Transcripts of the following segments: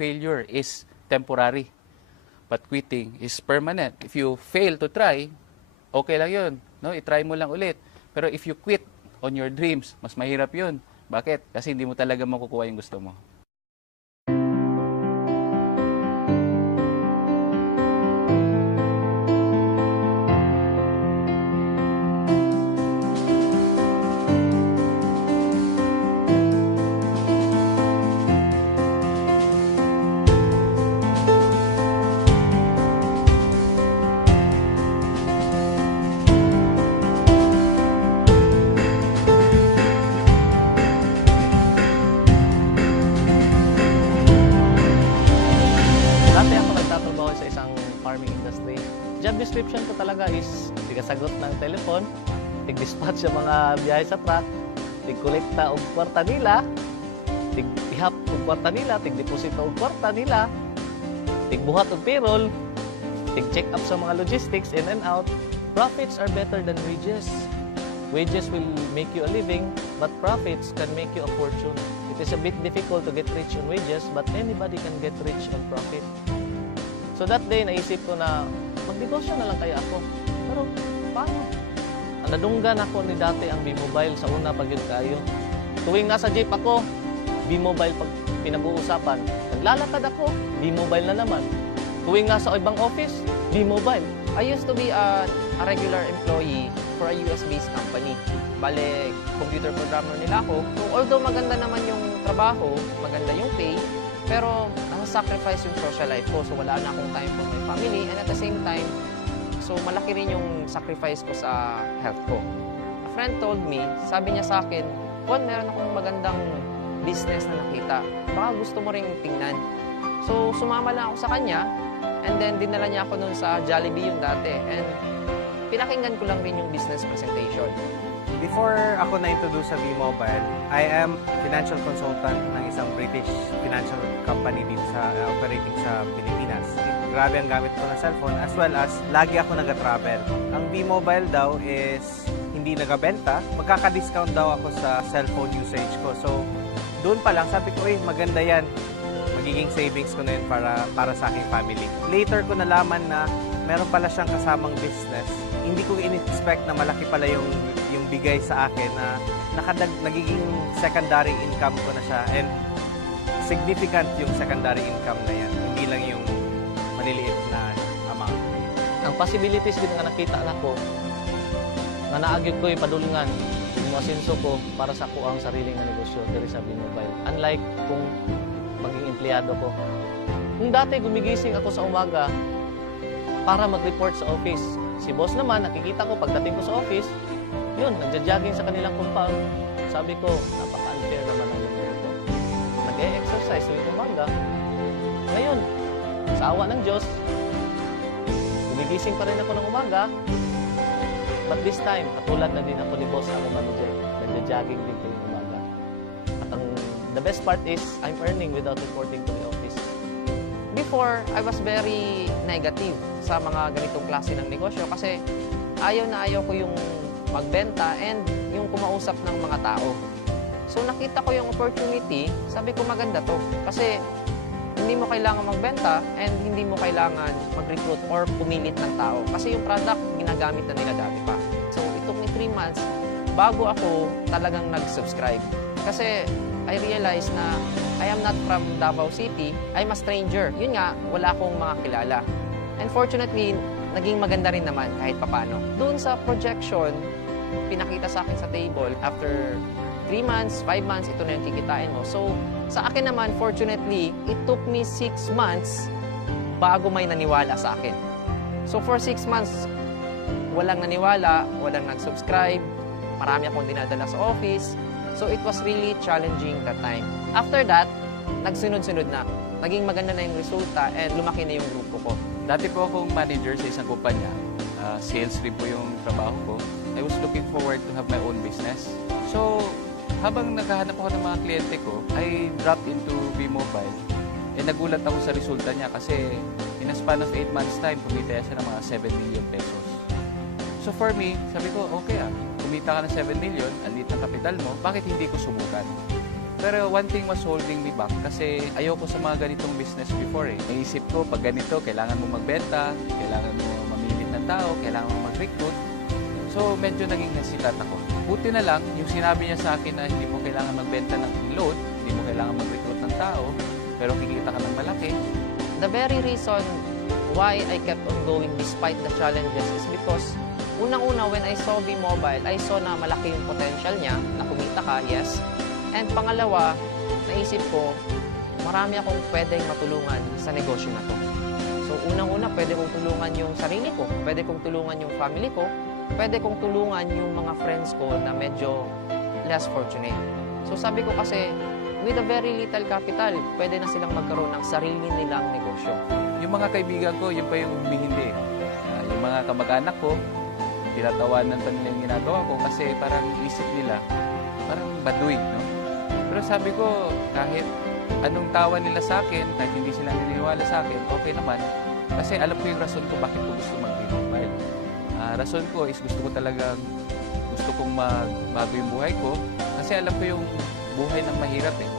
failure is temporary. But quitting is permanent. If you fail to try, okay lang yun. No? I-try mo lang ulit. Pero if you quit on your dreams, mas mahirap yun. Bakit? Kasi hindi mo talaga makukuha yung gusto mo. Dati ako nagtatrabaho sa isang farming industry. Job description ko talaga is tigasagot ng telepon, tig-dispatch sa mga biyahe sa truck, tig-kolekta og kwarta nila, tig-ihap og kwarta nila, tig-deposito og kwarta nila, tig-buhat og payroll, tig-check up sa mga logistics in and out. Profits are better than wages. Wages will make you a living, but profits can make you a fortune. It is a bit difficult to get rich on wages, but anybody can get rich on profit. So that day, naisip ko na magnegosyo na lang kaya ako. Pero paano? Nadunggan ako ni dati ang B-Mobile sa una pag yun kayo. Tuwing nasa jeep ako, B-Mobile pag pinag-uusapan. Naglalakad ako, B-Mobile na naman. Tuwing nasa ibang office, B-Mobile. I used to be a regular employee for a US-based company. Bale, computer programmer nila ako. So, although maganda naman yung trabaho, maganda yung pay, pero nasa-sacrifice yung social life ko. So, wala na akong time for my family. And at the same time, so malaki rin yung sacrifice ko sa health ko. A friend told me, sabi niya sa akin, Juan, meron akong magandang business na nakita. Baka gusto mo ring tingnan. So, sumama lang ako sa kanya. And then, dinala niya ako nun sa Jollibee yung dati. And pinakinggan ko lang rin yung business presentation. Before ako na-introduce sa B-Mobile, I am financial consultant ng isang British financial company dito sa operating sa Pilipinas. Grabe ang gamit ko ng cellphone as well as lagi ako nag-travel. Ang B-Mobile daw is hindi nagabenta, magkaka-discount daw ako sa cellphone usage ko. So, doon pa lang sabi ko, maganda yan. Magiging savings ko na yun para sa aking family. Later ko nalaman na meron pala siyang kasamang business. Hindi ko in-expect na malaki pala yung bigay sa akin na nagiging secondary income ko na siya. And significant yung secondary income na yan. Hindi lang yung maliliit na amount. Ang possibilities din nga nakita ko, nga naagyod ko yung padulungan, yung asenso ko para sa ko ang sariling na negosyo diri sa B-Mobile. Unlike kung maging empleyado ko. Kung dati gumigising ako sa umaga para mag-report sa office. Si boss naman, nakikita ko pagdating ko sa office, yun, nagja-jogging sa kanilang compound. Sabi ko, napaka-unfair naman ang nangyari ko. Nag-e-exercise tuwing umaga. Ngayon, sa awa ng Diyos, gumigising pa rin ako ng umaga. But this time, katulad na din ako ni boss ako manager. Nagja-jogging din tuwing umaga. At the best part is, I'm earning without reporting to the office. Before, I was very negative sa mga ganitong klase ng negosyo kasi ayaw na ayaw ko yung magbenta and yung kumausap ng mga tao. So nakita ko yung opportunity, sabi ko maganda to kasi hindi mo kailangan magbenta and hindi mo kailangan mag-recruit or pumilit ng tao kasi yung product ginagamit na nila dati pa. So it took me 3 months bago ako talagang nag-subscribe kasi I realized na I am not from Davao City, I'm a stranger. Yun nga, wala akong mga kilala. And fortunately, naging maganda rin naman kahit papano. Doon sa projection, pinakita sa akin sa table, after 3 months, 5 months, ito na yung kikitain mo. So, sa akin naman, fortunately, it took me 6 months bago may naniwala sa akin. So, for 6 months, walang naniwala, walang nag-subscribe, marami akong dinadala sa office. So, it was really challenging that time. After that, nagsunod-sunod na. Naging maganda na yung resulta and lumaki na yung grupo ko. Dati po akong manager sa isang kumpanya. Sales rin po yung trabaho ko. I was looking forward to have my own business. So, habang naghahanap ako ng mga kliyente ko, I dropped into B-Mobile. Nagulat ako sa resulta niya kasi in a span of 8 months time, kumita siya ng mga 7 million pesos. So for me, sabi ko, okay kumita ka ng 7 million, ang liit ng kapital mo, bakit hindi ko subukan? Pero one thing was holding me back kasi ayoko sa mga ganitong business before eh. Naisip ko, pag ganito, kailangan mo magbenta, kailangan mo mamili ng tao, kailangan mo mag-recruit. So, medyo naging hesitant ako. Buti na lang, yung sinabi niya sa akin na hindi mo kailangan magbenta ng load, hindi mo kailangan mag-recruit ng tao, pero kikita ka ng malaki. The very reason why I kept on going despite the challenges is because unang-una, when I saw V-Mobile, I saw na malaki yung potential niya, na kumita ka, yes. And pangalawa, naisip ko, marami akong pwedeng matulungan sa negosyo na to. So unang-una, pwede kong tulungan yung sarili ko, pwede kong tulungan yung family ko, pwede kong tulungan yung mga friends ko na medyo less fortunate. So sabi ko kasi, with a very little capital, pwede na silang magkaroon ng sarili nilang negosyo. Yung mga kaibigan ko, yun pa yung humihindi. Yung mga kamag-anak ko, tinatawanan pa nila yung ginagawa ko kasi parang isip nila, parang baduy, no? Pero sabi ko, kahit anong tawa nila sa akin, kahit hindi sila naniniwala sa akin, okay naman. Kasi alam ko yung rason ko bakit ko gusto mag-V-Mobile. Rason ko is gusto kong magbago yung buhay ko kasi alam ko yung buhay ng mahirap eh.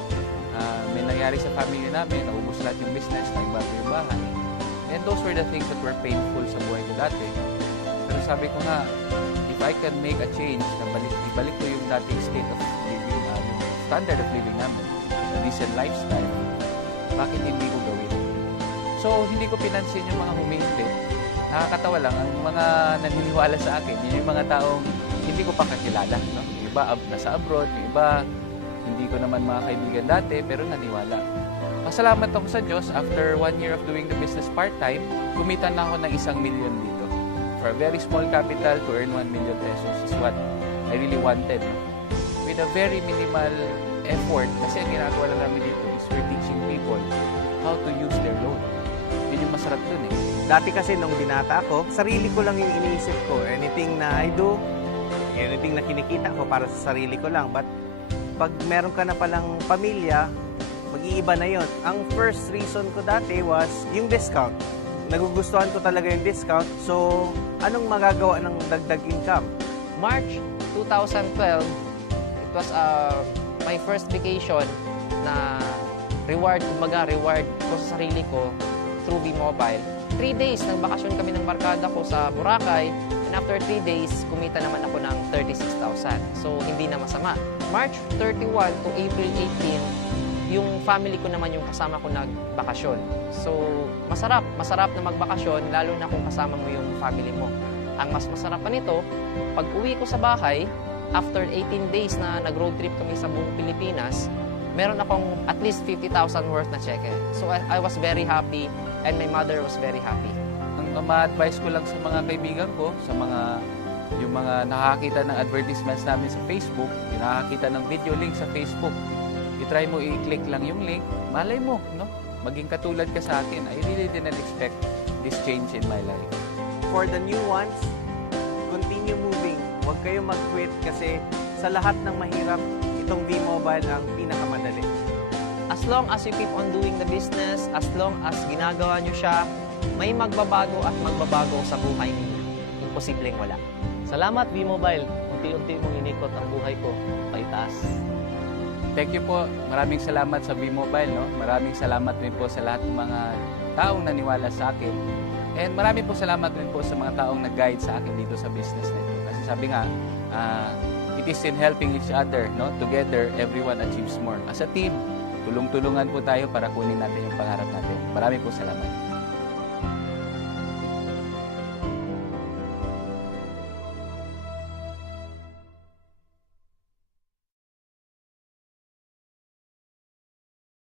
May nangyari sa family namin, naubos lahat yung business, nagbago yung bahay. And those were the things that were painful sa buhay ko dati. Pero sabi ko nga, if I can make a change, ibalik ko yung dating state of living, yung standard of living namin, a decent lifestyle, bakit hindi ko gawin? So, hindi ko pinansin yung mga humihindi. Nakakatawa lang, ang mga naniniwala sa akin, yun yung mga taong hindi ko pa kakilala. No? Yung iba nasa abroad, yung iba hindi ko naman mga kaibigan dati, pero naniwala. Pasalamat ako sa Diyos, after 1 year of doing the business part-time, kumita na ako ng 1 million dito. For a very small capital, to earn 1 million pesos is what I really wanted. No? With a very minimal effort, kasi ang ginagawa lang namin dito is we're teaching people how to use their loan. Yun yung masarap dun eh. Dati kasi nung binata ako, sarili ko lang yung iniisip ko. Anything na I do, anything na kinikita ko para sa sarili ko lang. But pag meron ka na palang pamilya, mag-iiba na yon. Ang first reason ko dati was yung discount. Nagugustuhan ko talaga yung discount. So, anong magagawa ng dagdag income? March 2012, it was my first vacation na reward ko sa sarili ko through V-Mobile. 3 days, nagbakasyon kami ng barkada ko sa Boracay, and after 3 days, kumita naman ako ng 36,000. So, hindi na masama. March 31 to April 18, yung family ko naman yung kasama ko nagbakasyon. So, masarap na magbakasyon, lalo na kung kasama mo yung family mo. Ang mas masarap pa nito, pag uwi ko sa bahay, after 18 days na nag-road trip kami sa buong Pilipinas, meron akong at least 50,000 worth na cheque. So, I was very happy and my mother was very happy. Ang ma-advise ko lang sa mga kaibigan ko, sa yung mga nakakita ng advertisements namin sa Facebook, yung nakakita ng video link sa Facebook, i-try mo i-click lang yung link, malay mo, no? Maging katulad ka sa akin. I really didn't expect this change in my life. For the new ones, continue moving. Huwag kayo mag-quit kasi sa lahat ng mahirap, itong V-Mobile ang pinakamadali. As long as you keep on doing the business, as long as ginagawa nyo siya, may magbabago at magbabago sa buhay ninyo. Imposibleng wala. Salamat V-Mobile, unti-unti mong inikot ang buhay ko, paitaas. Thank you po. Maraming salamat sa V-Mobile, no? Maraming salamat din po sa lahat ng mga taong naniwala sa akin. And maraming po salamat din po sa mga taong nag-guide sa akin dito sa business na ito. Kasi sabi nga, it is in helping each other, no? Together, everyone achieves more. As a team, tulong-tulungan po tayo para kunin natin yung pangarap natin. Maraming po salamat.